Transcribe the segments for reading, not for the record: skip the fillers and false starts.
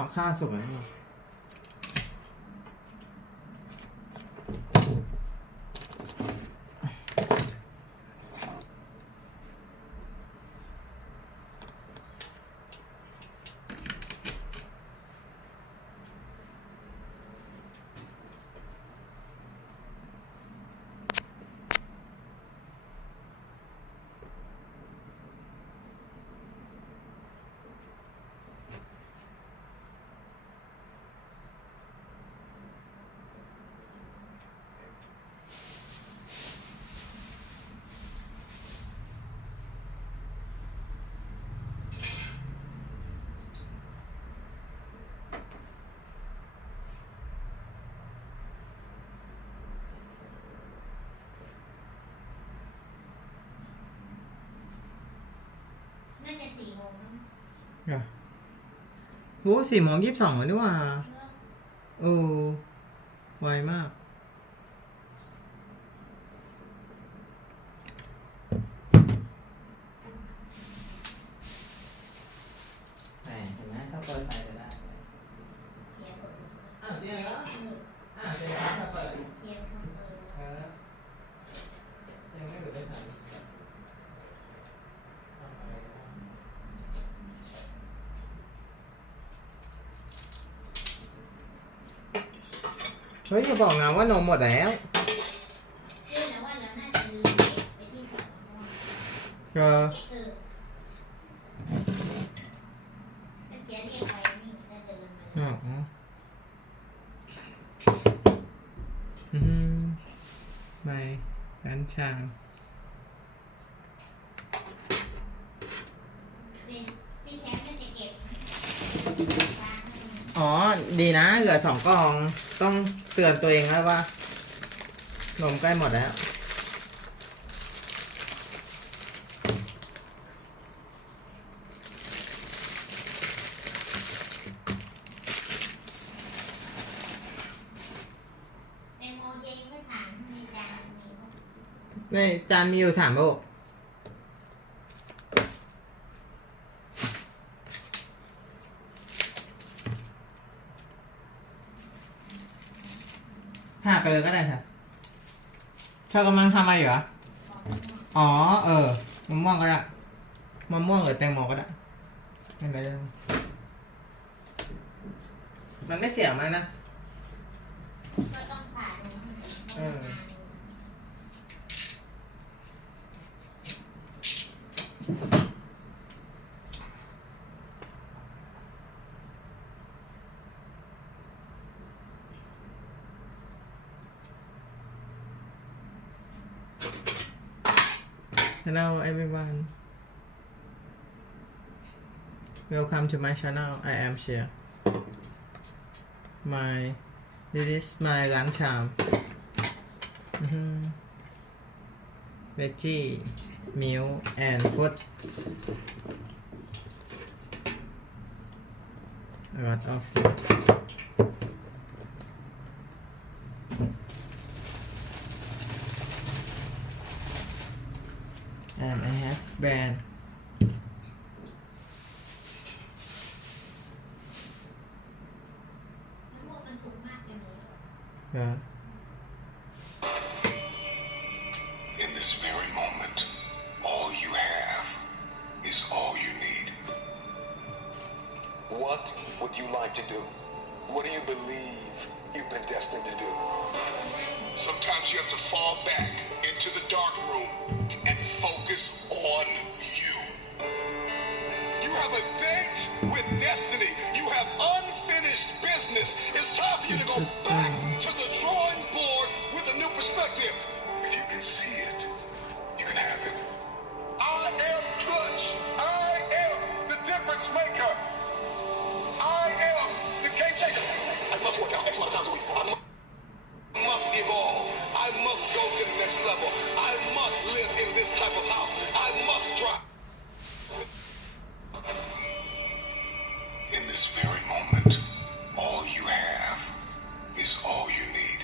อ๋อข้าวสุกแล้วนี่น่าจะ4 โมงโอ้4:22แล้วนี่ว่าโอ้ไวมากเห็นไหมถ้าเปิดไฟจะได้เชียร์เปิดเดี๋ยวแล้วเดี๋ยวถ้าเปิดเชียร์ทำยังไม่เปิดได้ทันเฮ้ยอย่าบอกนะว่านมหมดแล้วแล้วว่าเราน่าจะลืมไปที่สวนมะม่วงถ้าเชียร์เรียกไปนี่น่าจะลืมไปไม่ร้านชามพี่แคมป์น่าจะเก็บอ๋อดีนะเหลือ2 กล่องต้องเตือนตัวเองแล้วว่านมใกล้หมดแล้วในโมเจก็ถามในจานมีในจานมีอยู่3 โลก5 ไปเลยก็ได้ค่ะเธอกำลังทำอะไรอยู่อ่ะอ๋อมะม่วงก็ได้มะม่วงหรือแตงโมก็ได้ไม่เป็นไรมันไม่เสียมากนะก็ต้องผ่านHello everyone. Welcome to my channel. I am Shia. This is my lunch time. Veggie, milk, and food. A lot of food. And I have band. มะม่วงมันสุกมากเลยIn this very moment, all you have is all you need. What would you like to do? What do you believe you've been destined to do? Sometimes you have to fall back into the dark room and focus on you. You have a date with destiny. You have unfinished business. It's time for you to go back to the drawing board with a new perspective. If you can see it, you can have it. I am Clutch. I am the difference maker. I am the game changer. I must work out X amount of times a week. I must evolve. I must go to the next level. I must live in this type of house. I must drive. In this very moment, all you have is all you need.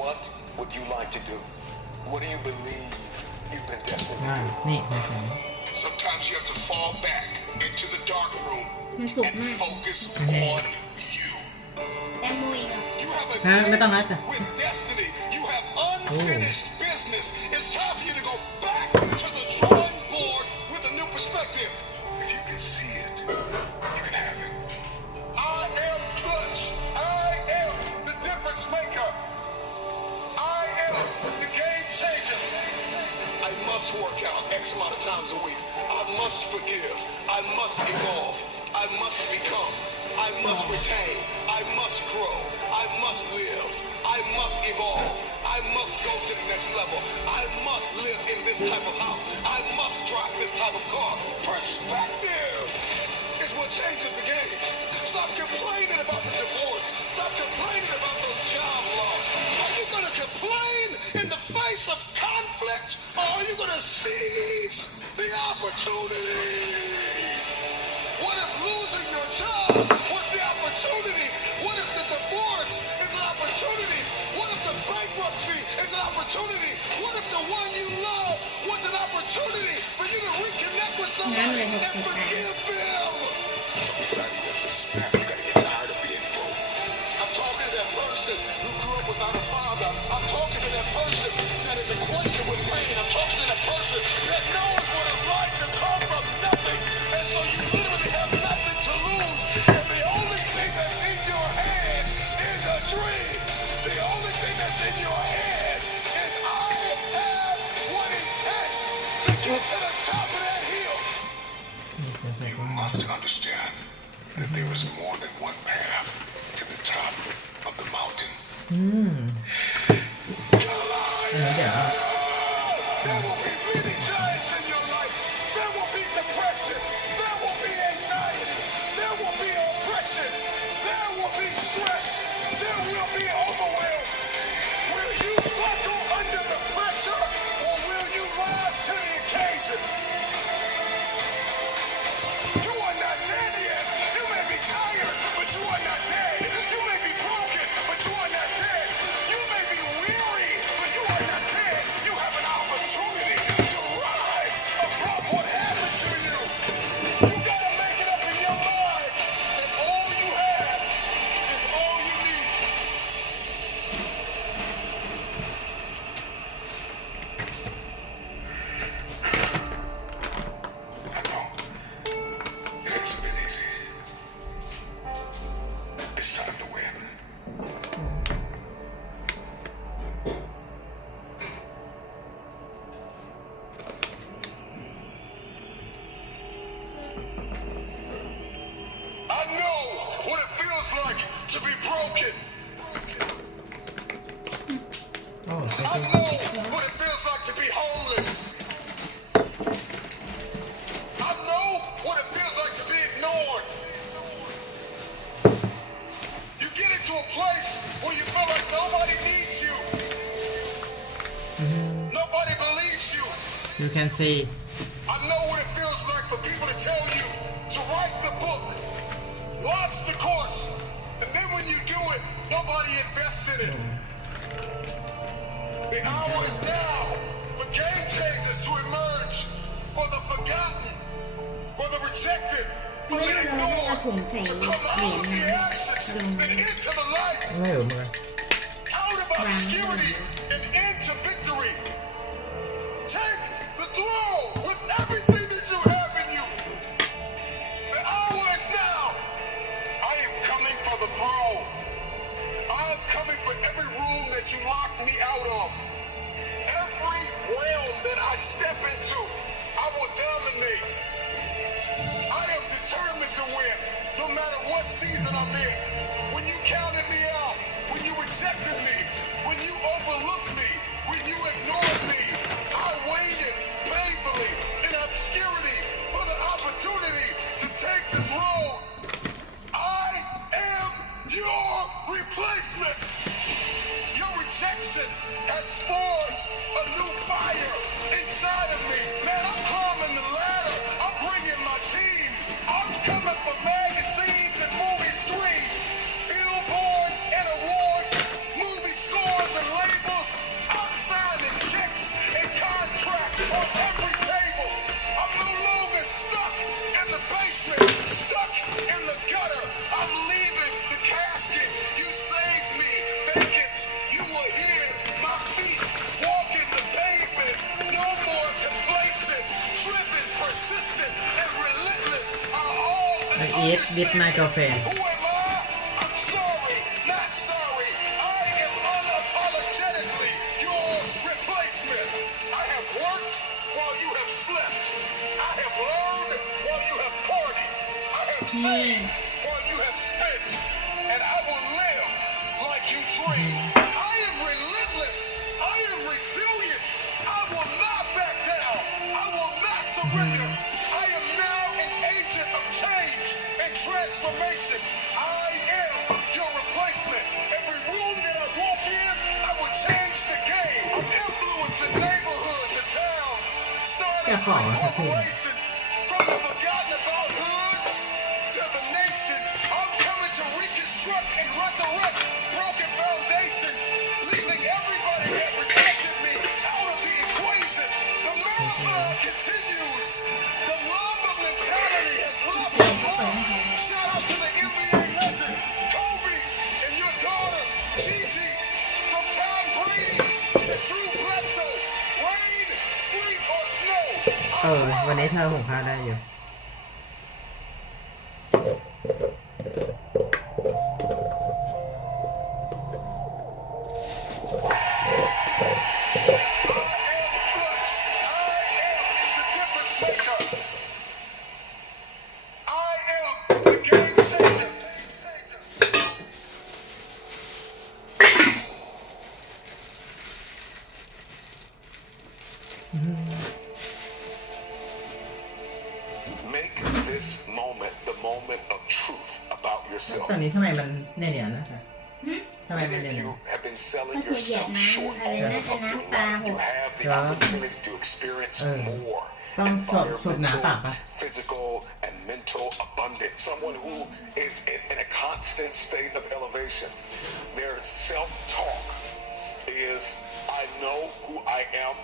What would you like to do? What do you believe you've been destined to do? นี่นะครับ Sometimes you have to fall back into the dark room มันสุก and มาก focus on you. แตงโมอีกอ่ะ You have a ไม่ต้องนัด date with destiny. You have unfinished business. It's time for you to go back to the drawing board with a new perspective. If you can see it, you can have it. I am Clutch. I am the difference maker. I am the game changer. I must work out X amount of times a week. I must forgive. I must evolve. I must become. I must retain. I must grow. I must live. I must evolve. I must go to the next level. I must live in this type of house. I must drive this type of car. Perspective is what changes the game. Stop complaining about the divorce. Stop complaining about the job loss. Are you going to complain in the face of conflict, or are you going to seize the opportunity? What if losing your job was the opportunity? What if the divorce is an opportunity? What if the bankruptcy is an opportunity? What if the one you love was an opportunity for you to reconnect with somebody and forgive them? So beside you, that's a snap. You gotta get tired of being broke. I'm talking to that person who grew up without a father. I'm talking to that person that is acquainted with pain. I'm talking to that person that knows what it's like to come from nothing. And so you literally have nothing to lose. And the only thing that's in your head is a dream. The only thing that's in your head is I have what it takes to get to the top of that hill. You must understand that there is more than one path to the top of the mountain. There will be many giants in your life. There will be depression. There will be anxiety. There will be oppression. There will be stress. There will be overwhelm. Will you buckle under the pressure, or will you rise to the occasion? You are not dead yet. You may be tired, but you are not dead. You may be broken, but you are not dead. You may be weary, but you are not dead. You have an opportunity to rise above what happened to you. You gotta make it up in your mind that all you have is all you need. I know. It hasn't been easy. It's time to win. I know what it feels like to be broken. โอ้ I know what it feels like to be homeless. I know what it feels like to be ignored. You get into a place where you feel like nobody needs you. Nobody believes you. you can see I know what it feels like for people to tell you to write the book, launch the course, and then when you do it, nobody invests in it. The hour is now for game changers to emerge, for the forgotten, for the rejected, for the ignored, to come out of the ashes and into the light, ไม่เหมือน out of obscurity and into victory. Take the throne with everything that you have in you. The hour is now. I am coming for the throne. I am coming for every room that you locked me out of. Every realm that I step into, I will dominate. I am determined to win, no matter what season I'm in. When you counted me out, when you rejected me, when you overlooked me, when you ignored me, I waited painfully in obscurity for the opportunity to take the throne. I am your replacement. Your rejection has forged a new fire inside of me. Man, I'm climbing the ladder. I'm bringing my team. I'm coming for magazines and movie screens, billboards and awards, movie scores and labels. I'm signing checks and contracts on every table. I'm no date with my girlfriend Who am I? I'm sorry, not sorry. I am unapologetically your replacement. I have worked while you have slept. I have learned while you have partied. I have saved while you have spent. And I will live like you dreamed. I am relentless. I am resilient. I will not back down. I will not surrender. I am now an agent of change and transformation. I am your replacement. Every room that I walk in, I will change the game. I'm influencing neighborhoods and towns, startups and corporations, from the forgotten about hoods to the nations. I'm coming to reconstruct and resurrect broken foundations, leaving everybody that rejected me out of the equation. The marathon continues. The Mamba mentality has left the mark. Shout out to the NBA legend, Kobe, and your daughter, Gigi. From Tom Brady to Drew Bledsoe, rain, sleet, or snow. วันนี้เธอหุงข้าวได้อยู่ Make this moment the moment of truth about ต yourself. อนนี้ทำไมมันเนี่ยนะคะทำไมมัน Many of เนี่ย you have been selling ก็คือเหยียบ yourself น้ำ short อะไรน่าจะ of your น้ำปลา life. ห You ก have the Yeah. opportunity to experience more ต้องสวดน้ำเปล่า environmental, ปะ physical, and mental abundance. Someone who is in a constant state of elevation. Their self-talk is, I know who I am,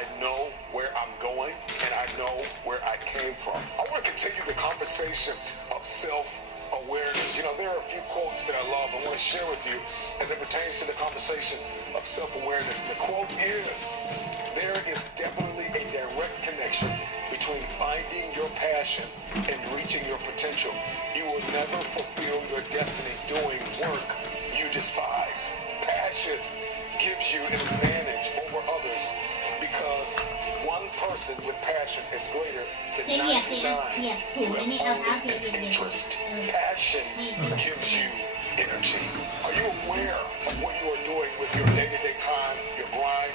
I know where I'm going, and I know where I came from. I want to continue the conversation of self-awareness. You know, there are a few quotes that I love I want to share with you as it pertains to the conversation of self-awareness. And the quote is, there is definitely a direct connection between finding your passion and reaching your potential. You will never fulfill your destiny doing work you despise. Passion gives you an advantage over others because one person with passion is greater than จะเหยียบสินะ 99 เหยียบถู who ไอ้ have นี่เอาเท้า only เท an เหยียบ interest. Passion gives you energy. Are you aware of what you are doing with your day-to-day time, your grind?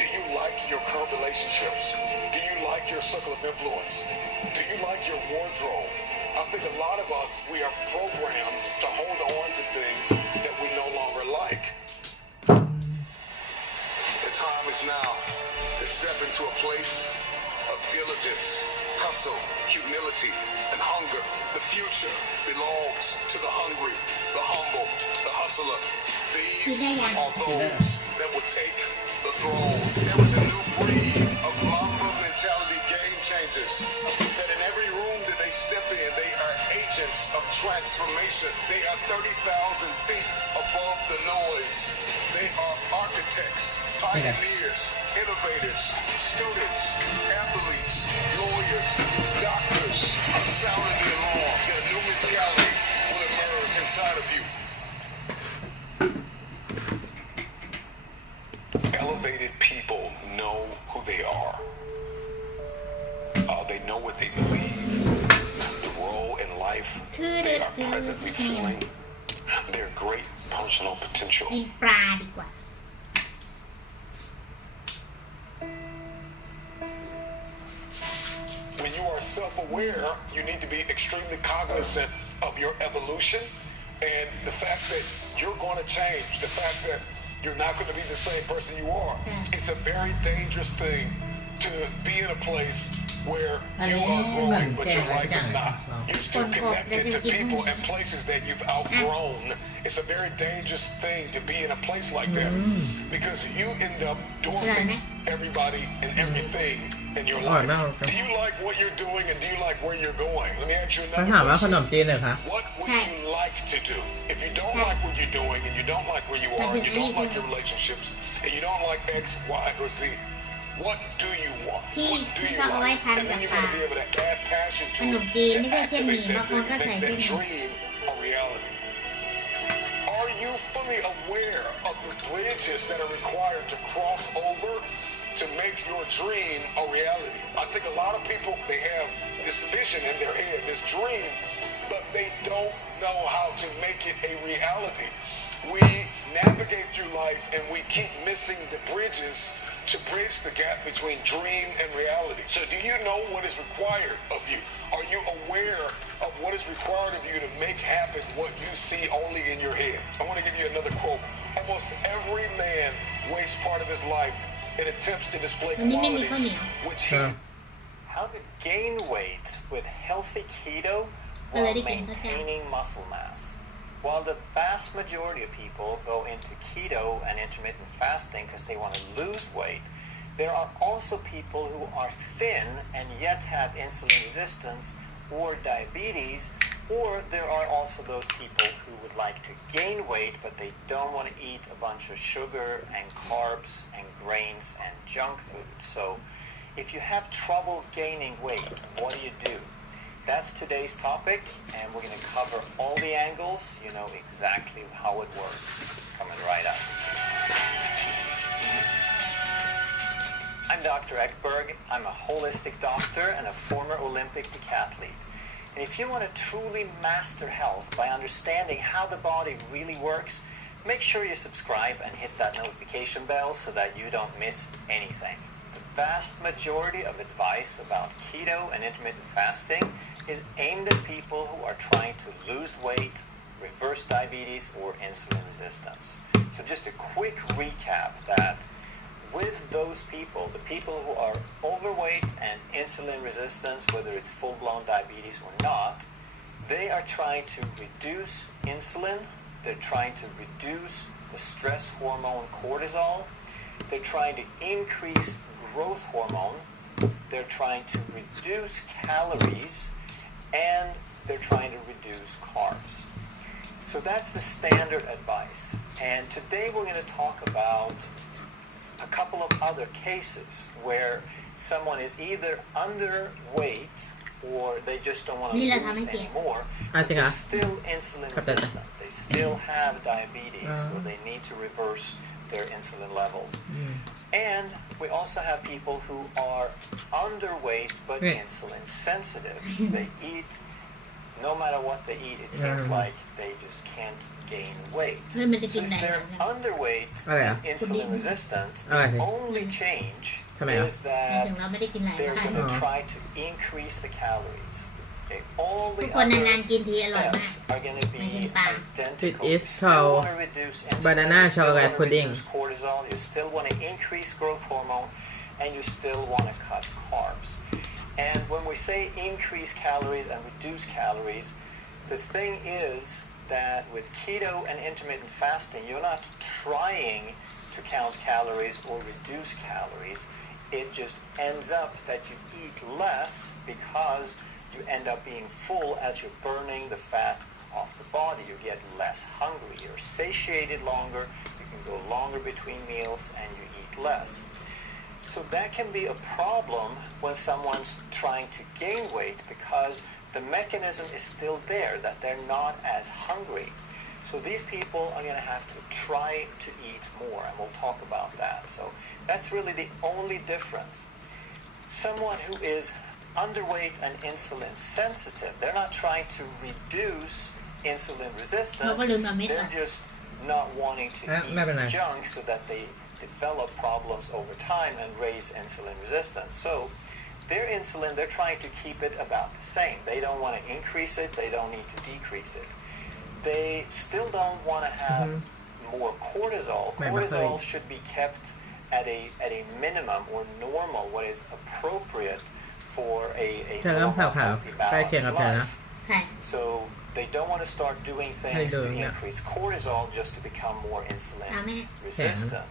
Do you like your current relationships? Do you like your circle of influence? Do you like your wardrobe? I think a lot of us, we are programmed to hold on to things that we no longer like. The time is now to step into a place of diligence, hustle, humility, and hunger. The future belongs to the hungry, the humble, the hustler. These are those that will take the throne. There was a new breed of Mamba mentality game changers that in every room that they step in, they are agents of transformation. They are 30,000 feet above the noise. They are architects, pioneers, innovators, students, athletes, lawyers, doctors. I'm sounding the alarm that a new mentality will emerge inside of you. Elevated people know who they are. They know what they believe, the role in life they are presently feeling, their great personal potential. กินปลาดีกว่า When you are self-aware, you need to be extremely cognizant of your evolution and the fact that you're going to change, the fact that you're not going to be the same person you are. It's a very dangerous thing to be in a place where you are growing, but your life is not. You're still connected to people and places that you've outgrown. It's a very dangerous thing to be in a place like that because you end up dwarfing everybody and everything in your life. Do you like what you're doing and do you like where you're going? Let me ask you เขา another ถามว่าข question. นมจีนเหรอคะ What would you like to do? If you don't like what you're doing and you don't like where you are, and you don't like your relationships, and you don't like X, Y, or Z, What do you want? ที่ What do ที่ you เขาเอาไว้ like? พัน And กั then บ you ปา gotta be able to add passion ข to น it มจีน to ไม่ใช่เส้นหมี่ activate บางคนก็ใส่เส้นหมี่ dream a reality. Are you fully aware of the bridges that are required to cross over to make your dream a reality? I think a lot of people, they have this vision in their head, this dream, but they don't know how to make it a reality. We navigate through life and we keep missing the bridges to bridge the gap between dream and reality. So do you know what is required of you? Are you aware of what is required of you to make happen what you see only in your head? I want to give you another quote. Almost every man wastes part of his life in attempts to display วันนี้ไม่มีข้าวเหนี qualities ยว which he How to gain weight with healthy keto while Already gained, okay. maintaining muscle mass. While the vast majority of people go into keto and intermittent fasting because they want to lose weight, there are also people who are thin and yet have insulin resistance or diabetes, or there are also those people who would like to gain weight but they don't want to eat a bunch of sugar and carbs and grains and junk food. So if you have trouble gaining weight, what do? That's today's topic, and we're going to cover all the angles. You know exactly how it works. Coming right up. I'm Dr. Ekberg. I'm a holistic doctor and a former Olympic decathlete. And if you want to truly master health by understanding how the body really works, make sure you subscribe and hit that notification bell so that you don't miss anything. The vast majority of advice about keto and intermittent fasting is aimed at people who are trying to lose weight, reverse diabetes, or insulin resistance. So just a quick recap that with those people, the people who are overweight and insulin resistant, whether it's full-blown diabetes or not, they are trying to reduce insulin, they're trying to reduce the stress hormone cortisol, they're trying to increase growth hormone, they're trying to reduce calories, and they're trying to reduce carbs. So that's the standard advice. And today we're going to talk about a couple of other cases where someone is either underweight or they just don't want to lose anymore, but they're still insulin resistant. They still have diabetes, or they need to reverse their insulin levels. And we also have people who are underweight but insulin sensitive. They eat, no matter what they eat, it seems like they just can't gain weight. So if they're underweight and insulin resistant, the only change is that they're going to try to increase the calories. Okay? All the other steps are going to be identical. You still want to reduce insulin, you still want to reduce cortisol, you still want to increase growth hormone, and you still want to cut carbs. And when we say increase calories and reduce calories, the thing is that with keto and intermittent fasting, you're not trying to count calories or reduce calories. It just ends up that you eat less because you end up being full as you're burning the fat off the body. You get less hungry. You're satiated longer. You can go longer between meals and you eat less. So that can be a problem when someone's trying to gain weight because the mechanism is still there, that they're not as hungry. So these people are going to have to try to eat more, and we'll talk about that. So that's really the only difference. Someone who is underweight and insulin sensitive, they're not trying to reduce insulin resistance, they're just not wanting to eat junk so that they develop problems over time and raise insulin resistance. So their insulin, they're trying to keep it about the same. They don't want to increase it, they don't need to decrease it. They still don't want to have more cortisol. Cortisol should be kept at a minimum or normal, what is appropriate for a normal, healthy, balanced life. So they don't want to start doing things to increase cortisol just to become more insulin resistant.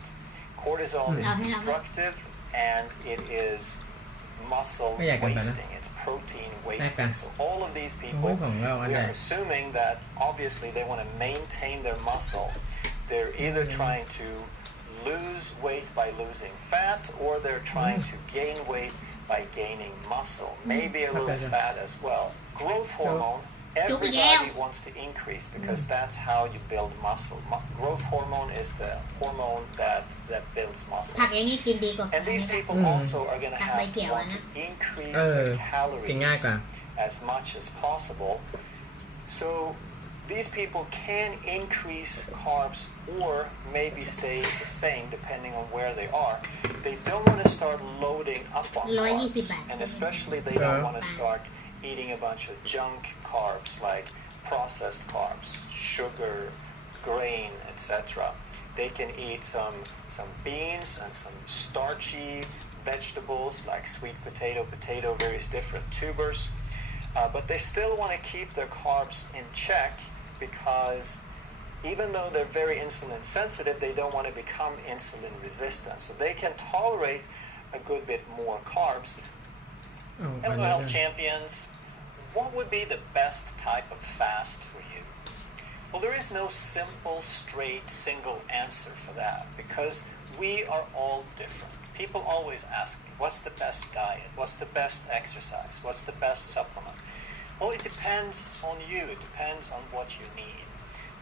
Cortisol is destructive and it is muscle wasting. It's protein wasting. So all of these people, we are assuming that obviously they want to maintain their muscle. They're either trying to lose weight by losing fat, or they're trying to gain weight by gaining muscle, maybe a little fat as well. Growth hormone, everybody wants to increase because that's how you build muscle. Growth hormone is the hormone that builds muscle. ผักอย่างนี้กินดีกว่า And these people also are going to have to want to increase their calories as much as possible. So these people can increase carbs or maybe stay the same depending on where they are. They don't want to start loading up on carbs, and especially they don't want to start eating a bunch of junk carbs like processed carbs, sugar, grain, etc. They can eat some beans and some starchy vegetables like sweet potato, various different tubers. But they still want to keep their carbs in check because even though they're very insulin sensitive, they don't want to become insulin resistant. So they can tolerate a good bit more carbs. Hello, health champions. What would be the best type of fast for you? Well, there is no simple, straight, single answer for that because we are all different. People always ask me, what's the best diet? What's the best exercise? What's the best supplement? Well, it depends on you. It depends on what you need.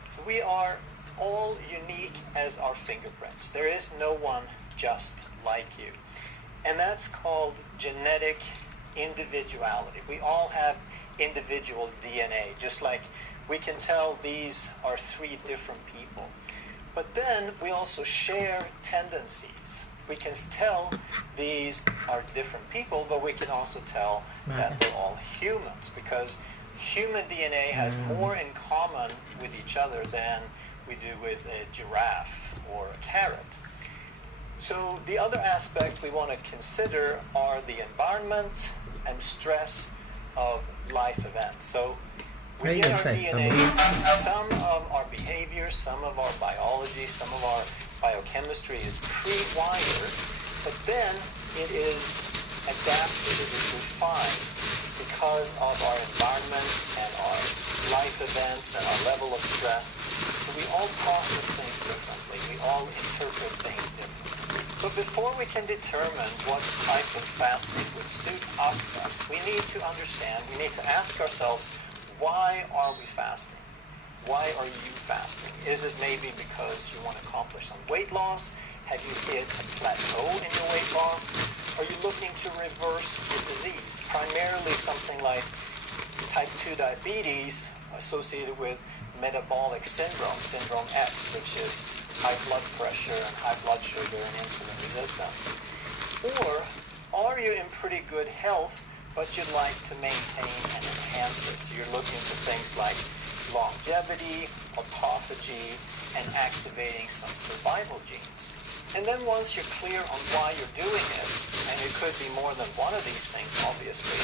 So we are all unique as our fingerprints. There is no one just like you. And that's called genetic individuality. We all have individual DNA, just like we can tell these are 3 different people. But then we also share tendencies. We can tell these are different people, but we can also tell that they're all humans because human DNA has more in common with each other than we do with a giraffe or a carrot. So the other aspect we want to consider are the environment and stress of life events. So within our DNA, some of our behavior, some of our biology, some of our biochemistry is pre-wired, but then it is adapted, it is refined because of our environment and our life events and our level of stress. So we all process things differently. We all interpret things differently. But before we can determine what type of fasting would suit us best, we need to understand, we need to ask ourselves, why are we fasting? Why are you fasting? Is it maybe because you want to accomplish some weight loss? Have you hit a plateau in your weight loss? Are you looking to reverse your disease? Primarily something like type 2 diabetes associated with metabolic syndrome, syndrome X, which is high blood pressure and high blood sugar and insulin resistance. Or are you in pretty good health, but you'd like to maintain and enhance it? So you're looking for things like longevity, autophagy, and activating some survival genes. And then once you're clear on why you're doing it, and it could be more than one of these things, obviously,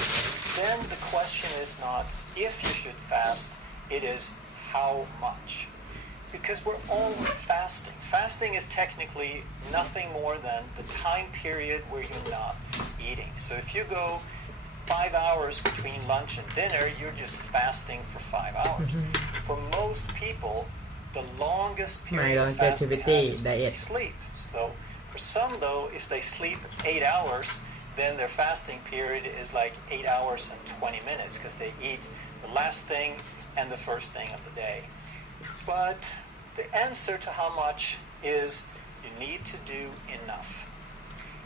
then the question is not if you should fast, it is how much. Because we're all fasting. Fasting is technically nothing more than the time period where you're not eating. So if you go 5 hours between lunch and dinner, you're just fasting for 5 hours. For most people, the longest period of fasting happens when they sleep. So for some though, if they sleep 8 hours, then their fasting period is like 8 hours and 20 minutes because they eat the last thing and the first thing of the day. But the answer to how much is you need to do enough.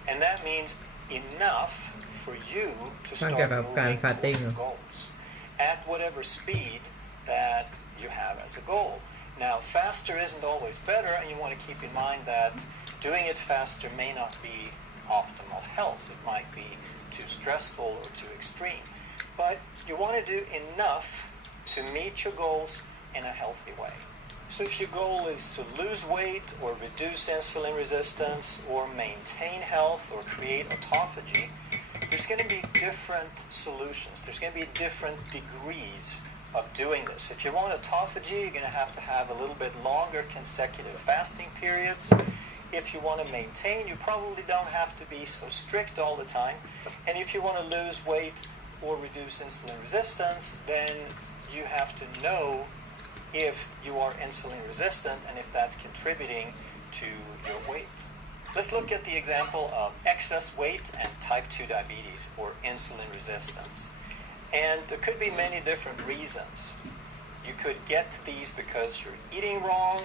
And that means enough for you to start moving towards your goals at whatever speed that you have as a goal. Now, faster isn't always better, and you want to keep in mind that doing it faster may not be optimal health. It might be too stressful or too extreme. But you want to do enough to meet your goals in a healthy way. So if your goal is to lose weight or reduce insulin resistance or maintain health or create autophagy, there's going to be different solutions. There's going to be different degrees of doing this. If you want autophagy, you're going to have a little bit longer consecutive fasting periods. If you want to maintain, you probably don't have to be so strict all the time. And if you want to lose weight or reduce insulin resistance, then you have to know if you are insulin resistant and if that's contributing to your weight. Let's look at the example of excess weight and type 2 diabetes or insulin resistance. And there could be many different reasons. You could get these because you're eating wrong.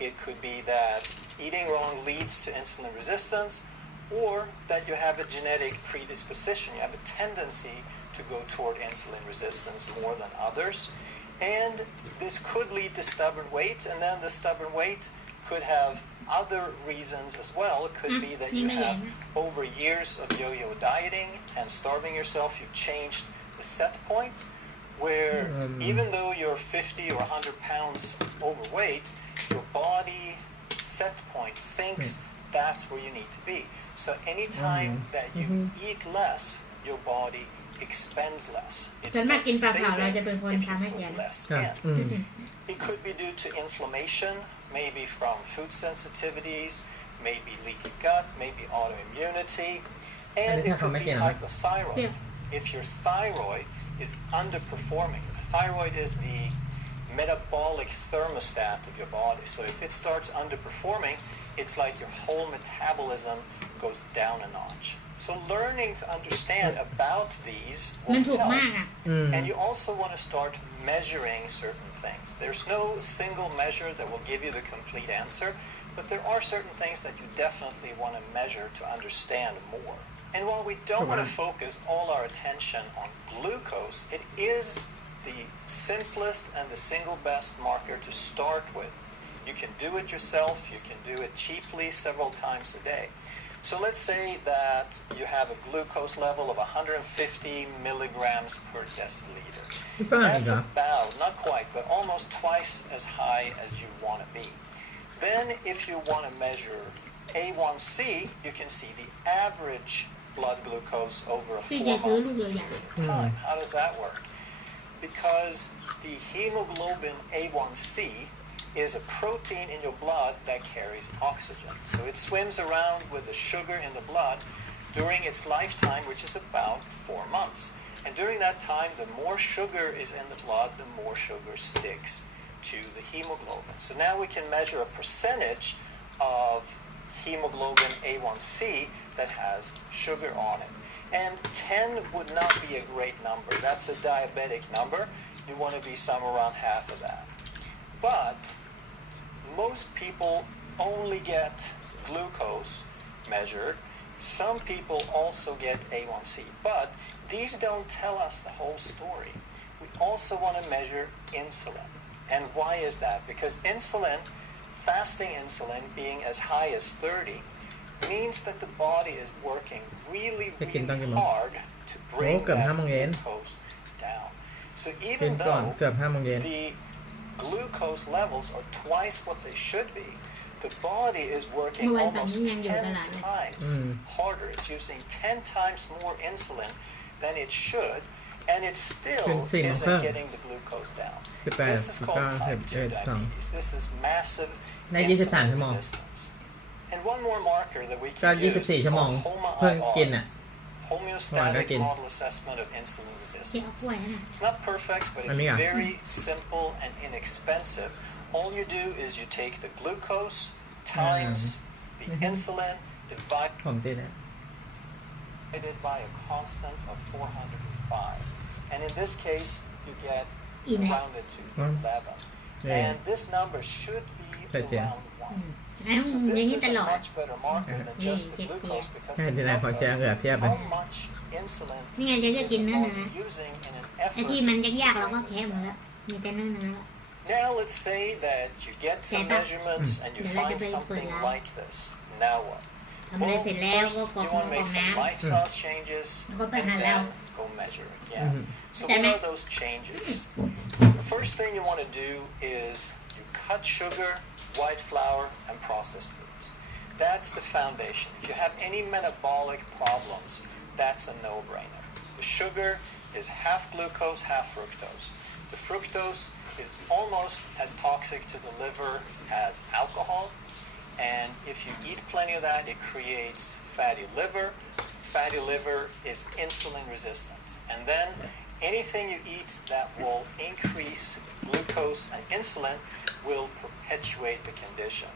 It could be that eating wrong leads to insulin resistance, or that you have a genetic predisposition. You have a tendency to go toward insulin resistance more than others. And this could lead to stubborn weight, and then the stubborn weight could have other reasons as well. It could be that you have over years of yo-yo dieting and starving yourself, you've changed the set point where even though you're 50 or 100 pounds overweight, your body set point thinks that's where you need to be. So anytime that you eat less, your body expends less. It's ส่วนมาก not กินเปล่าๆ saving เราจะเป็นคน if ทำให้ you เสีย put นะ less in. It could be due to inflammation, maybe from food sensitivities, maybe leaky gut, maybe autoimmunity, and it could be hypothyroid. If your thyroid is underperforming, the thyroid is the metabolic thermostat of your body. So if it starts underperforming, it's like your whole metabolism goes down a notch. So learning to understand about these will help. And you also want to start measuring certain things. There's no single measure that will give you the complete answer, but there are certain things that you definitely want to measure to understand more. And while we don't want to focus all our attention on glucose, it is the simplest and the single best marker to start with. You can do it yourself, you can do it cheaply several times a day. So let's say that you have a glucose level of 150 milligrams per deciliter. That's about, not quite, but almost twice as high as you want to be. Then if you want to measure A1C, you can see the average blood glucose over a 4-month period of time. How does that work? Because the hemoglobin A1C is a protein in your blood that carries oxygen. So it swims around with the sugar in the blood during its lifetime, which is about 4 months. And during that time, the more sugar is in the blood, the more sugar sticks to the hemoglobin. So now we can measure a percentage of hemoglobin A1C that has sugar on it. And 10 would not be a great number. That's a diabetic number. You want to be somewhere around half of that. But most people only get glucose measured. Some people also get A1C. But these don't tell us the whole story. We also want to measure insulin. And why is that? Because insulin, fasting insulin being as high as 30, means that the body is working really hard to bring that glucose down. So even though the glucose levels are twice what they should be, the body is working almost 10 times harder. It's using 10 times more insulin than it should, and it still isn't getting the glucose down. This is called type 2 diabetes. This is massive insulin resistance. And one more marker that we can use is called HOMA-IR, Homeostatic Model Assessment of Insulin Resistance. It's not perfect, but it's very simple and inexpensive. All you do is you take the glucose times the insulin divided by a constant of 405. And in this case, you get rounded to 11. And this number should be around 1. So this is a much better marker than just the glucose because it tells us how much insulin you're using in an effort to Now let's say that you get some measurements and you find something like this. Now what? Well, first you want to make some lifestyle changes and then go measure again. So what are those changes? The first thing you want to do is you cut sugar, white flour, and processed foods. That's the foundation. If you have any metabolic problems, that's a no-brainer. The sugar is half glucose, half fructose. The fructose is almost as toxic to the liver as alcohol. And if you eat plenty of that, it creates fatty liver. Fatty liver is insulin resistant. And then anything you eat that will increase glucose and insulin will perpetuate the condition.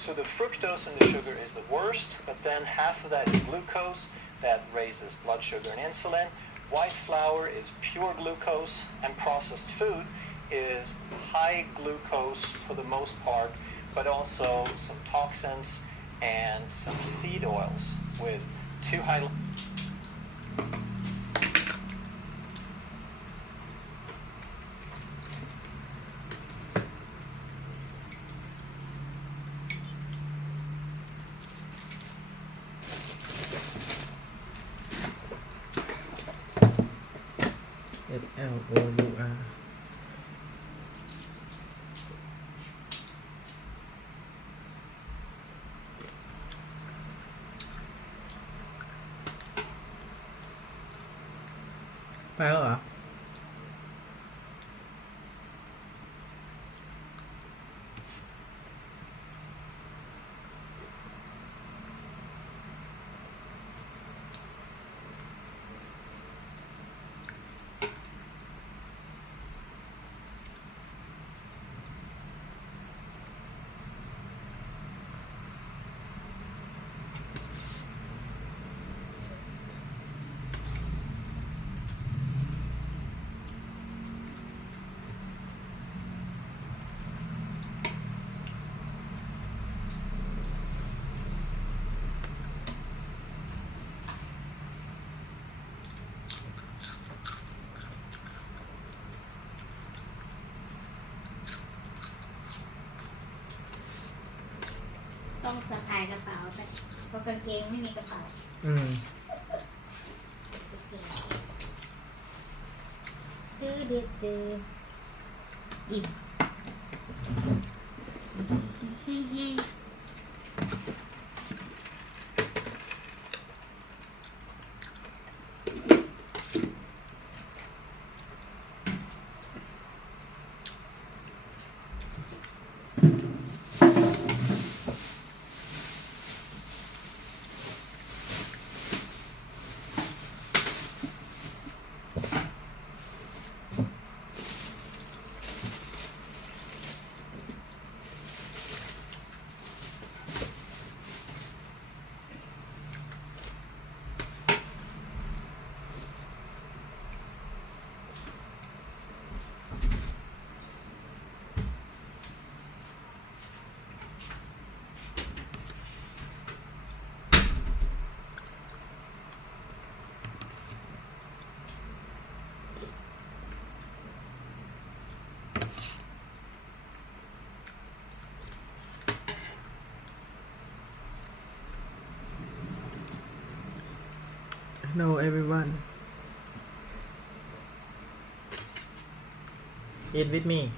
So the fructose in the sugar is the worst, but then half of that is glucose that raises blood sugar and insulin. White flour is pure glucose, and processed food is high glucose for the most part, but also some toxins and some seed oils with too high. FLOUR ไปแล้วเหรอต้องสะพายกระเป๋าไปเพราะกางเกงไม่มีกระเป๋า ตื้อดื้ออิ่มHello everyone. Eat with me.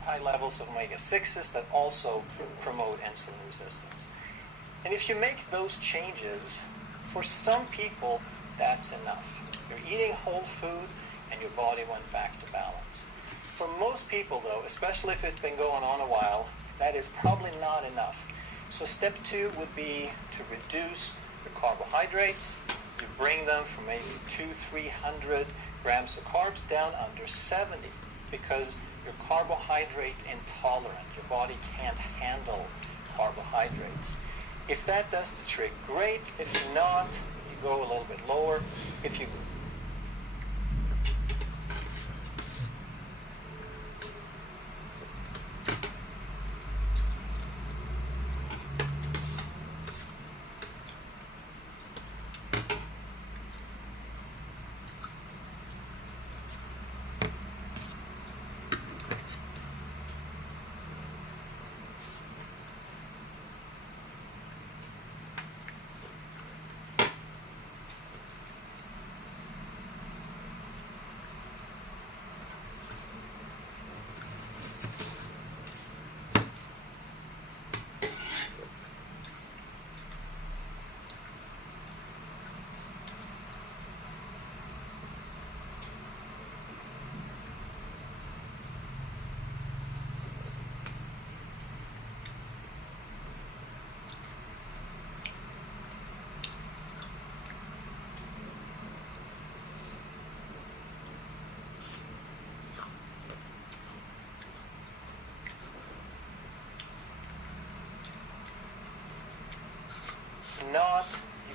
High levels of omega-6s that also promote insulin resistance. And if you make those changes, for some people, that's enough. You're eating whole food and your body went back to balance. For most people, though, especially if it's been going on a while, that is probably not enough. So step 2 would be to reduce the carbohydrates. You bring them from maybe 200-300 grams of carbs down under 70 because you're carbohydrate intolerant. Your body can't handle carbohydrates. If that does the trick, great. If not, you go a little bit lower. If you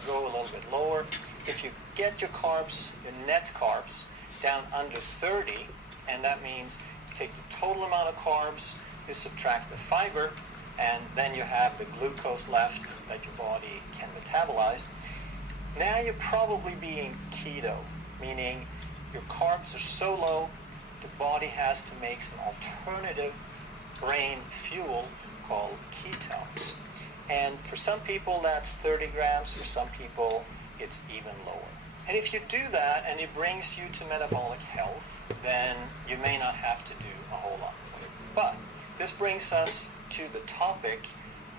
go a little bit lower. If you get your carbs, your net carbs, down under 30, and that means you take the total amount of carbs, you subtract the fiber, and then you have the glucose left that your body can metabolize. Now you're probably being keto, meaning your carbs are so low, the body has to make some alternative brain fuel called ketones. And for some people that's 30 grams, for some people it's even lower. And if you do that and it brings you to metabolic health, then you may not have to do a whole lot more. But this brings us to the topic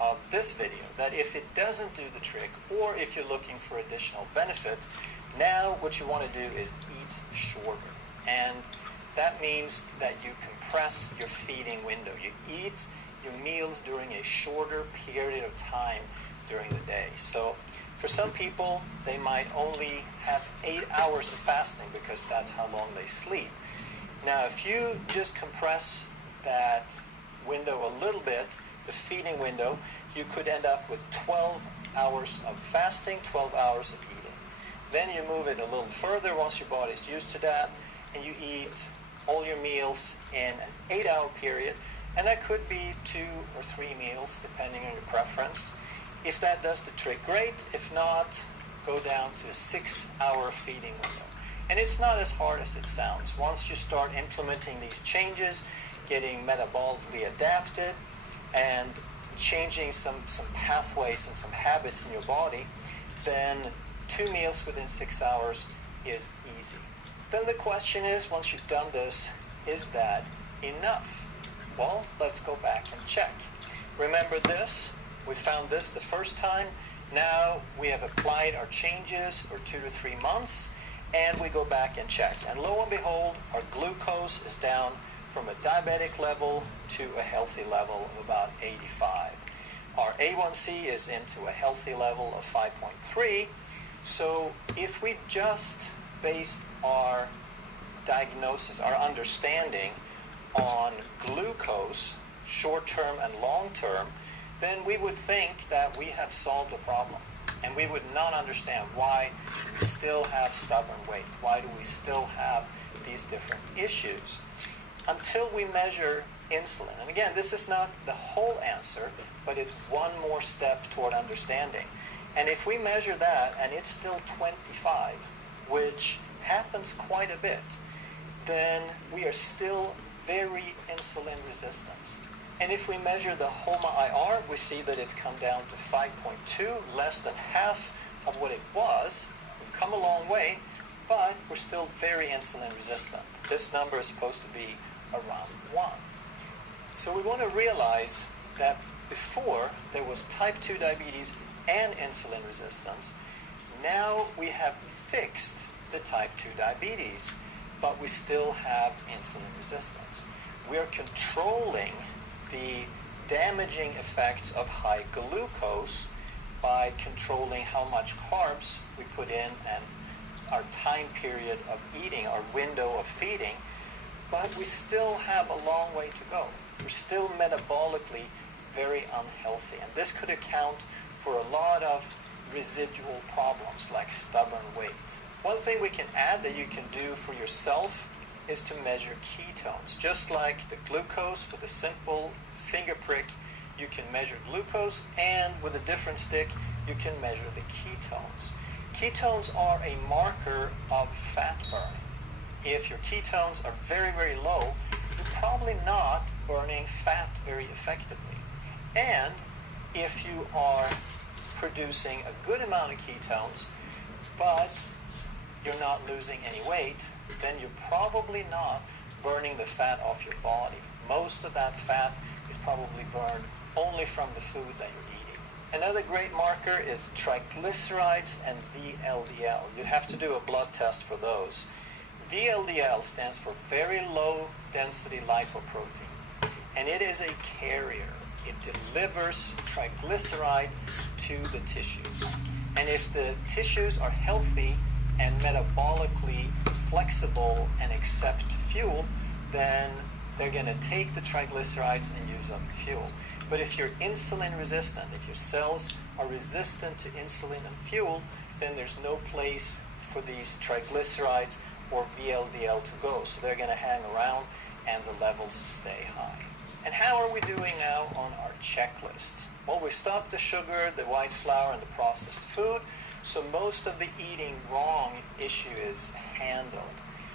of this video, that if it doesn't do the trick, or if you're looking for additional benefit, now what you want to do is eat shorter. And that means that you compress your feeding window. You eat your meals during a shorter period of time during the day. So for some people, they might only have 8 hours of fasting because that's how long they sleep. Now, if you just compress that window a little bit, the feeding window, you could end up with 12 hours of fasting, 12 hours of eating. Then you move it a little further once your body's used to that, and you eat all your meals in an 8-hour period, and that could be 2 or 3 meals depending on your preference. If that does the trick, great. If not, go down to a 6-hour feeding window. And it's not as hard as it sounds. Once you start implementing these changes, getting metabolically adapted, and changing some pathways and some habits in your body, then 2 meals within 6 hours is easy. Then the question is, once you've done this, is that enough? Well, let's go back and check. Remember this? We found this the first time. Now we have applied our changes for 2 to 3 months, and we go back and check. And lo and behold, our glucose is down from a diabetic level to a healthy level of about 85. Our A1C is into a healthy level of 5.3. So if we just based our diagnosis, our understanding on glucose, short-term and long-term, then we would think that we have solved the problem. And we would not understand why we still have stubborn weight. Why do we still have these different issues? Until we measure insulin. And again, this is not the whole answer, but it's one more step toward understanding. And if we measure that and it's still 25, which happens quite a bit, then we are still very insulin resistant. And if we measure the HOMA-IR, we see that it's come down to 5.2, less than half of what it was. We've come a long way, but we're still very insulin resistant. This number is supposed to be around 1. So we want to realize that before there was type 2 diabetes and insulin resistance. Now we have fixed the type 2 diabetes, but we still have insulin resistance. We are controlling the damaging effects of high glucose by controlling how much carbs we put in and our time period of eating, our window of feeding, but we still have a long way to go. We're still metabolically very unhealthy, and this could account for a lot of residual problems like stubborn weight. One thing we can add that you can do for yourself is to measure ketones. Just like the glucose with a simple finger prick, you can measure glucose, and with a different stick, you can measure the ketones. Ketones are a marker of fat burning. If your ketones are very, very low, you're probably not burning fat very effectively. And if you are producing a good amount of ketones, but you're not losing any weight, then you're probably not burning the fat off your body. Most of that fat is probably burned only from the food that you're eating. Another great marker is triglycerides and VLDL. You have to do a blood test for those. VLDL stands for very low density lipoprotein, and it is a carrier. It delivers triglyceride to the tissues. And if the tissues are healthy and metabolically flexible and accept fuel, then they're going to take the triglycerides and use up the fuel. But if you're insulin resistant, if your cells are resistant to insulin and fuel, then there's no place for these triglycerides or VLDL to go. So they're going to hang around and the levels stay high. And how are we doing now on our checklist? Well, we stopped the sugar, the white flour, and the processed food. So most of the eating wrong issue is handled.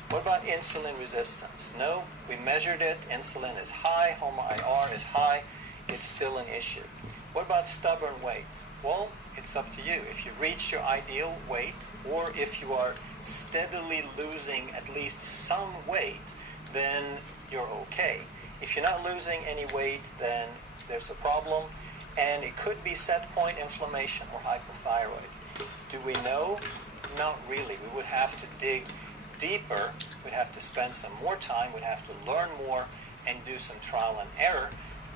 What about insulin resistance? No, we measured it. Insulin is high, HOMA-IR is high. It's still an issue. What about stubborn weight? Well, it's up to you. If you've reached your ideal weight, or if you are steadily losing at least some weight, then you're okay. If you're not losing any weight, then there's a problem, and it could be set point inflammation or hypothyroid. Do we know? Not really. We would have to dig deeper. We'd have to spend some more time. We'd have to learn more and do some trial and error.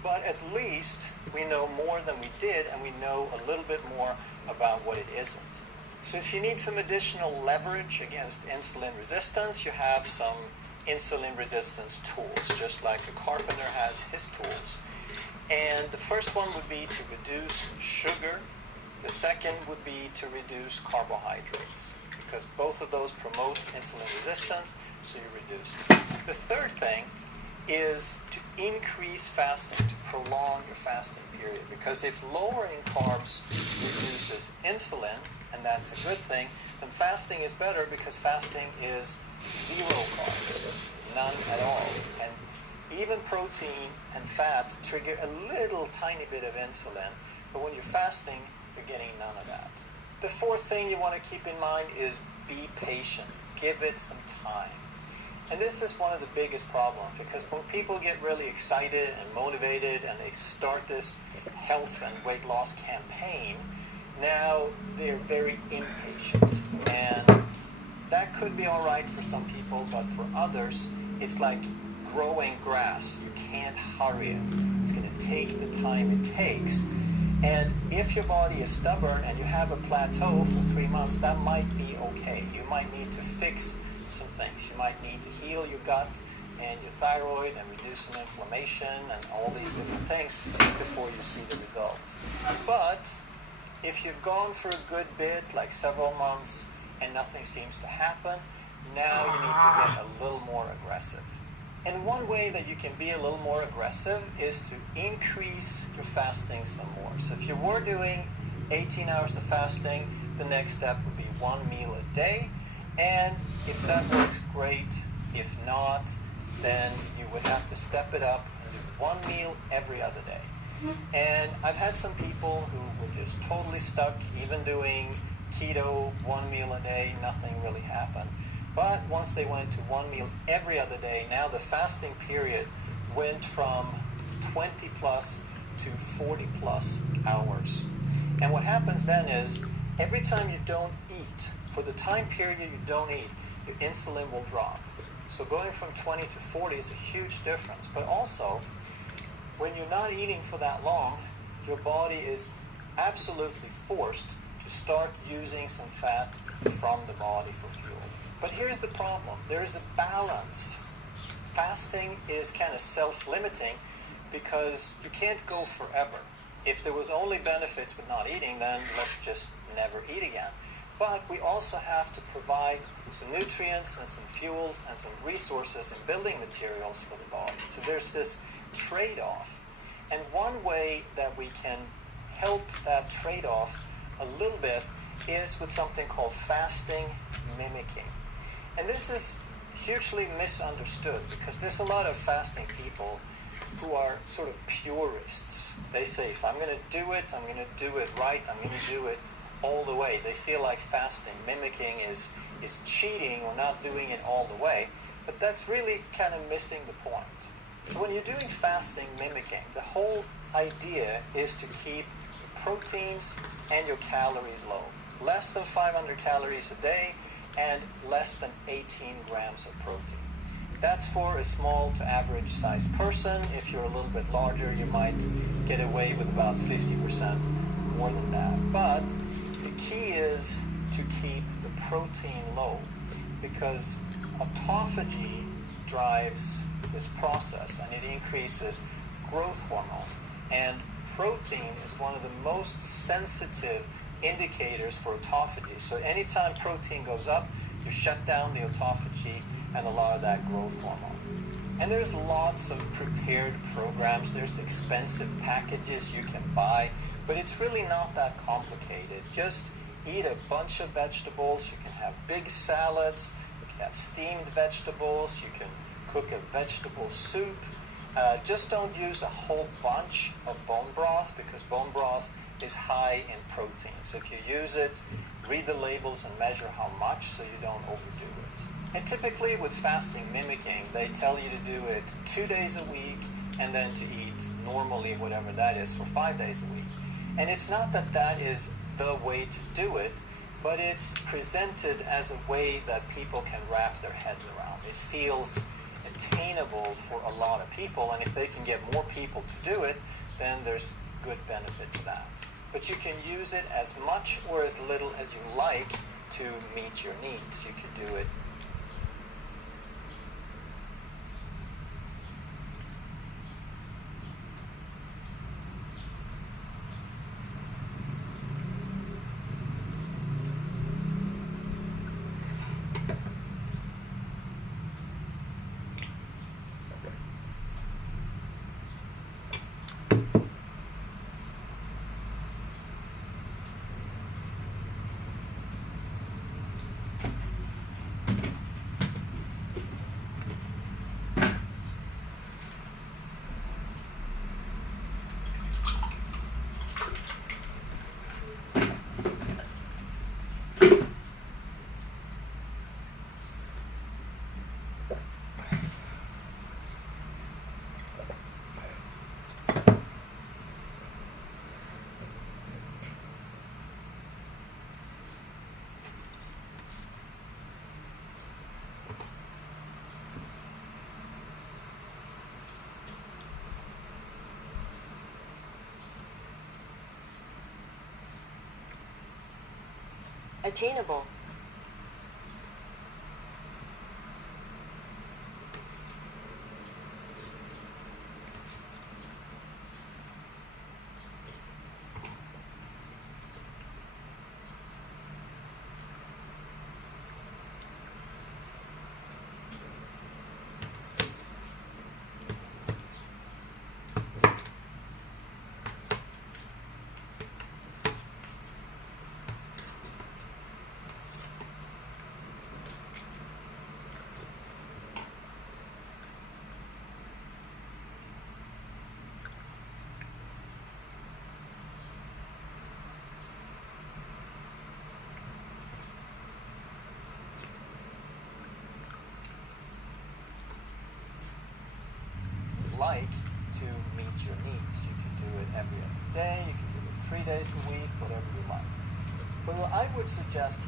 But at least we know more than we did, and we know a little bit more about what it isn't. So if you need some additional leverage against insulin resistance, you have some insulin resistance tools, just like the carpenter has his tools. And the first one would be to reduce sugar. The second would be to reduce carbohydrates, because both of those promote insulin resistance, so you reduce it. The third thing is to increase fasting, to prolong your fasting period, because if lowering carbs reduces insulin, and that's a good thing, then fasting is better, because fasting is 0 carbs, none at all. And even protein and fat trigger a little tiny bit of insulin, but when you're fasting, you're getting none of that. The fourth thing you want to keep in mind is be patient. Give it some time. And this is one of the biggest problems, because when people get really excited and motivated and they start this health and weight loss campaign, now they're very impatient. And that could be all right for some people, but for others, it's like growing grass. You can't hurry it. It's going to take the time it takes. And if your body is stubborn and you have a plateau for 3 months, that might be okay. You might need to fix some things. You might need to heal your gut and your thyroid and reduce some inflammation and all these different things before you see the results. But if you've gone for a good bit, like several months, and nothing seems to happen, now you need to get a little more aggressive. And one way that you can be a little more aggressive is to increase your fasting some more. So if you were doing 18 hours of fasting, the next step would be 1 meal a day. And if that works, great. If not, then you would have to step it up and do 1 meal every other day. And I've had some people who were just totally stuck, even doing keto, 1 meal a day, nothing really happened. But once they went to 1 meal every other day, now the fasting period went from 20 plus to 40 plus hours. And what happens then is, every time you don't eat, for the time period you don't eat, your insulin will drop. So going from 20 to 40 is a huge difference. But also, when you're not eating for that long, your body is absolutely forced to start using some fat from the body for fuel. But here's the problem. There is a balance. Fasting is kind of self-limiting because you can't go forever. If there was only benefits with not eating, then let's just never eat again. But we also have to provide some nutrients and some fuels and some resources and building materials for the body. So there's this trade-off. And one way that we can help that trade-off a little bit is with something called fasting mimicking. And this is hugely misunderstood, because there's a lot of fasting people who are sort of purists. They say, if I'm going to do it, I'm going to do it right, I'm going to do it all the way. They feel like fasting mimicking is cheating or not doing it all the way, but that's really kind of missing the point. So when you're doing fasting mimicking, the whole idea is to keep your proteins and your calories low. Less than 500 calories a day and less than 18 grams of protein. That's for a small to average sized person. If you're a little bit larger, you might get away with about 50% more than that. But the key is to keep the protein low, because autophagy drives this process, and it increases growth hormone. And protein is one of the most sensitive indicators for autophagy. So anytime protein goes up, you shut down the autophagy and a lot of that growth hormone. And there's lots of prepared programs. There's expensive packages you can buy, but it's really not that complicated. Just eat a bunch of vegetables. You can have big salads. You can have steamed vegetables. You can cook a vegetable soup. Just don't use a whole bunch of bone broth, because bone broth is high in protein. So if you use it, read the labels and measure how much so you don't overdo it. And typically with fasting mimicking, they tell you to do it 2 days a week and then to eat normally whatever that is for 5 days a week. And it's not that that is the way to do it, but it's presented as a way that people can wrap their heads around. It feels attainable for a lot of people, and if they can get more people to do it, then there's good benefit to that. But you can use it as much or as little as you like to meet your needs. You can do it attainable. like to meet your needs. You can do it every other day, you can do it 3 days a week, whatever you like. But what I would suggest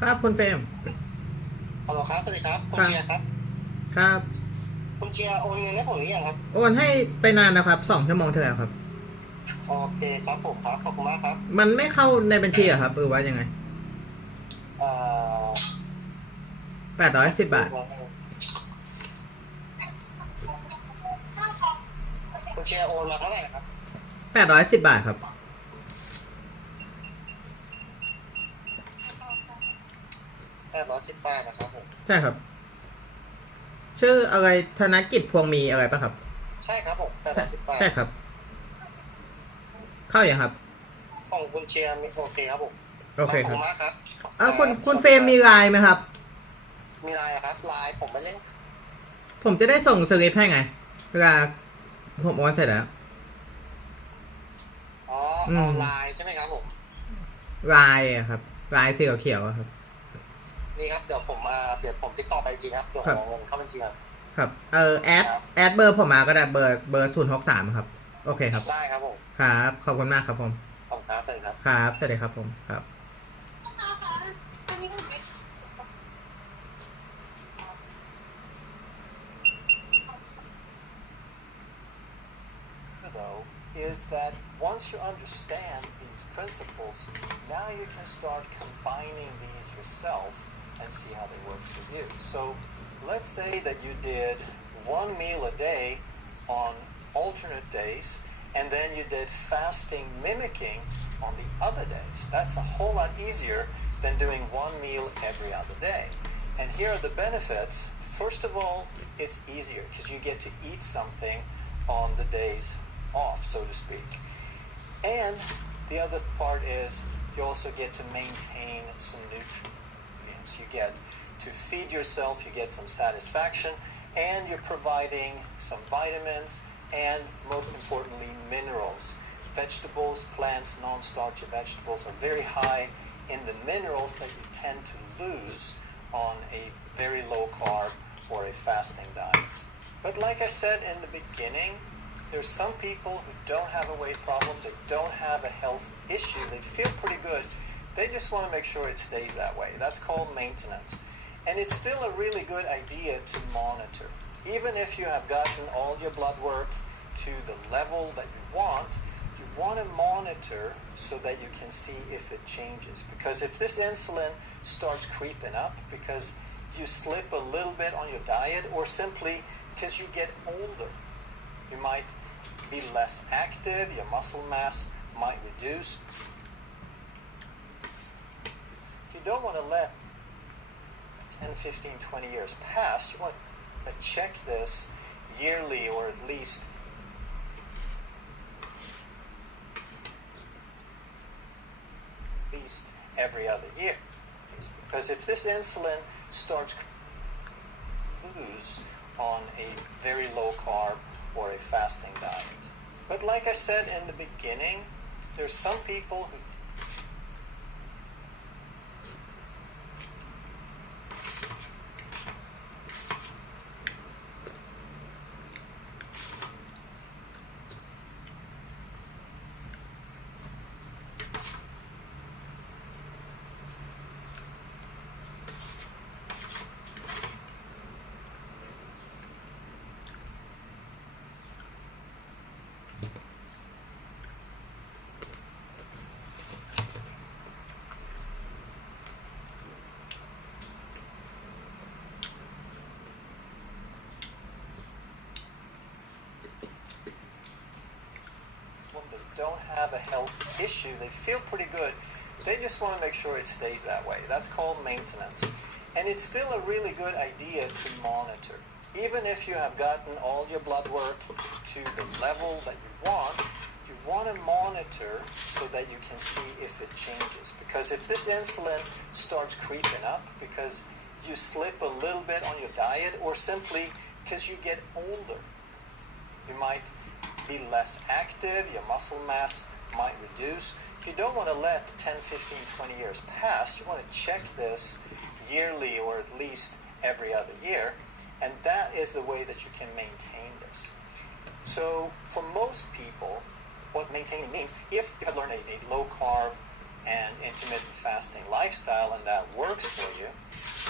ครับคุณเฟรม ฮัลโหลครับสวัสดีครับคุณเชียร์ครับ ครับ คุณเชียร์โอนเงินให้ผมหรือยังครับ โอนให้ไปนานนะครับ2 ชั่วโมงที่แล้วครับ โอเคครับผมครับขอบคุณมากครับ มันไม่เข้าในบัญชีอะครับหรือว่ายังไง เอ่อ 810 บาท คุณเชียร์โอนมาเท่าไหร่นะครับ 810 บาทครับ 810 บาทนะครับผม ใช่ครับ ชื่ออะไรธนกิจพวงมีอะไรปะครับ ใช่ครับผม810 บาท ใช่ครับ เข้าอย่างครับ ของคุณเชียร์โอเคครับผม โอเคครับ ขอบคุณมากครับ คุณเฟรมมีไลน์ไหมครับ มีไลน์ครับไลน์ผมไม่เล่น ผมจะได้ส่งสลิปให้ไง เวลาผมโอนเสร็จแล้ว อ๋อเอาไลน์ใช่ไหมครับผม ไลน์อะครับไลน์สีเขียวๆอะครับ นี่ครับเดี๋ยวผมติดต่อไปอีกทีนะครับเดี๋ยวผมเอาเงินเข้าบัญชีครับ ครับแอดเบอร์ผมมาก็ได้เบอร์063ครับโอเคครับ ได้ครับผม ครับขอบคุณมากครับผม ขอบคุณครับสวัสดีครับ ครับสวัสดีครับผมครับ is that once you understand these principles, now you can start combining these yourself and see how they work for you. So let's say that you did one meal a day on alternate days, and then you did fasting mimicking on the other days. That's a whole lot easier than doing one meal every other day. And here are the benefits. First of all, it's easier because you get to eat something on the days off, so to speak. And the other part is you also get to maintain some nutrients. You get to feed yourself, you get some satisfaction, and you're providing some vitamins and, most importantly, minerals. Vegetables, plants, non-starchy vegetables are very high in the minerals that you tend to lose on a very low carb or a fasting diet. But like I said in the beginning, there's some people who don't have a weight problem, they don't have a health issue, they feel pretty good, they just want to make sure it stays that way. That's called maintenance. And it's still a really good idea to monitor. Even if you have gotten all your blood work to the level that you want to monitor so that you can see if it changes. Because if this insulin starts creeping up because you slip a little bit on your diet, or simply because you get older, you might be less active, your muscle mass might reduce. You don't want to let 10, 15, 20 years pass. You want to check this yearly, or at least every other year. Because if this insulin starts to lose on a very low carb or a fasting diet. But like I said in the beginning, there's some people who don't have a health issue, they feel pretty good, they just want to make sure it stays that way. That's called maintenance. And it's still a really good idea to monitor. Even if you have gotten all your blood work to the level that you want to monitor so that you can see if it changes. Because if this insulin starts creeping up because you slip a little bit on your diet, or simply because you get older, you might be less active, your muscle mass might reduce. You don't want to let 10, 15, 20 years pass. You want to check this yearly, or at least every other year, and that is the way that you can maintain this. So for most people, what maintaining means, if you have learned a low carb and intermittent fasting lifestyle and that works for you,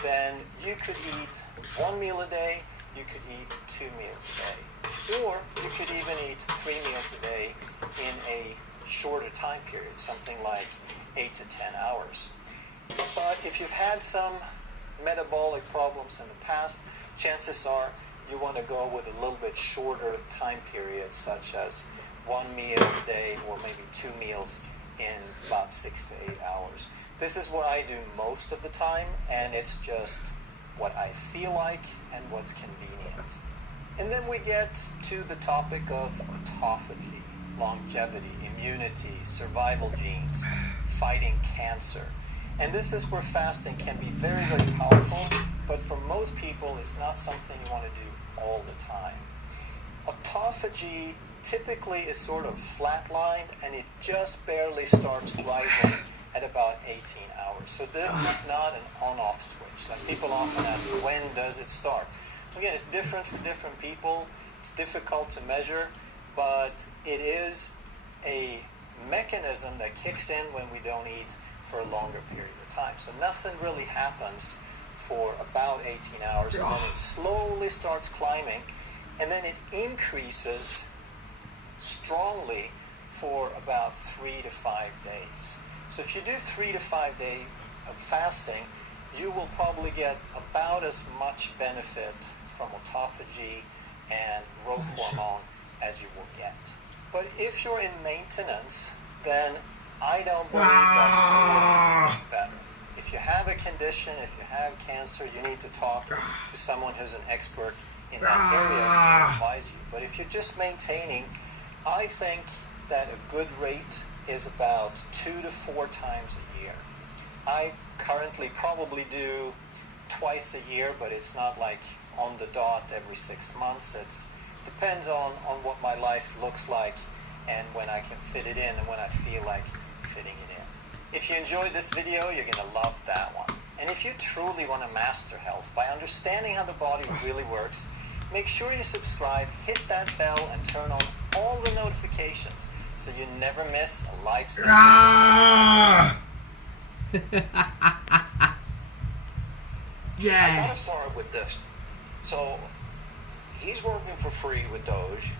then you could eat one meal a day, you could eat 2 meals a day, or you could even eat 3 meals a day in a shorter time period, something like 8 to 10 hours. But if you've had some metabolic problems in the past, chances are you want to go with a little bit shorter time period, such as 1 meal a day or maybe 2 meals in about 6 to 8 hours. This is what I do most of the time, and it's just what I feel like and what's convenient. And then we get to the topic of autophagy, longevity, immunity, survival genes, fighting cancer. And this is where fasting can be very, very powerful, but for most people it's not something you want to do all the time. Autophagy typically is sort of flatlined, and it just barely starts rising at about 18 hours. So this is not an on-off switch. Like people often ask, when does it start? Again, it's different for different people. It's difficult to measure, but it is a mechanism that kicks in when we don't eat for a longer period of time. So nothing really happens for about 18 hours, and then it slowly starts climbing, and then it increases strongly for about 3 to 5 days. So if you do 3 to 5 days of fasting, you will probably get about as much benefit from autophagy and growth hormone as you will get. But if you're in maintenance, then I don't believe that is better. If you have a condition, if you have cancer, you need to talk to someone who's an expert in that area who can advise you. But if you're just maintaining, I think that a good rate is about 2 to 4 times a year. I currently probably do twice a year, but it's not like on the dot every 6 months. It depends on what my life looks like and when I can fit it in and when I feel like fitting it in. If you enjoyed this video, you're going to love that one. And if you truly want to master health by understanding how the body really works, make sure you subscribe, hit that bell, and turn on all the notifications so you never miss a life-saving. Yeah. I gotta start with this. So he's working for free with Doge.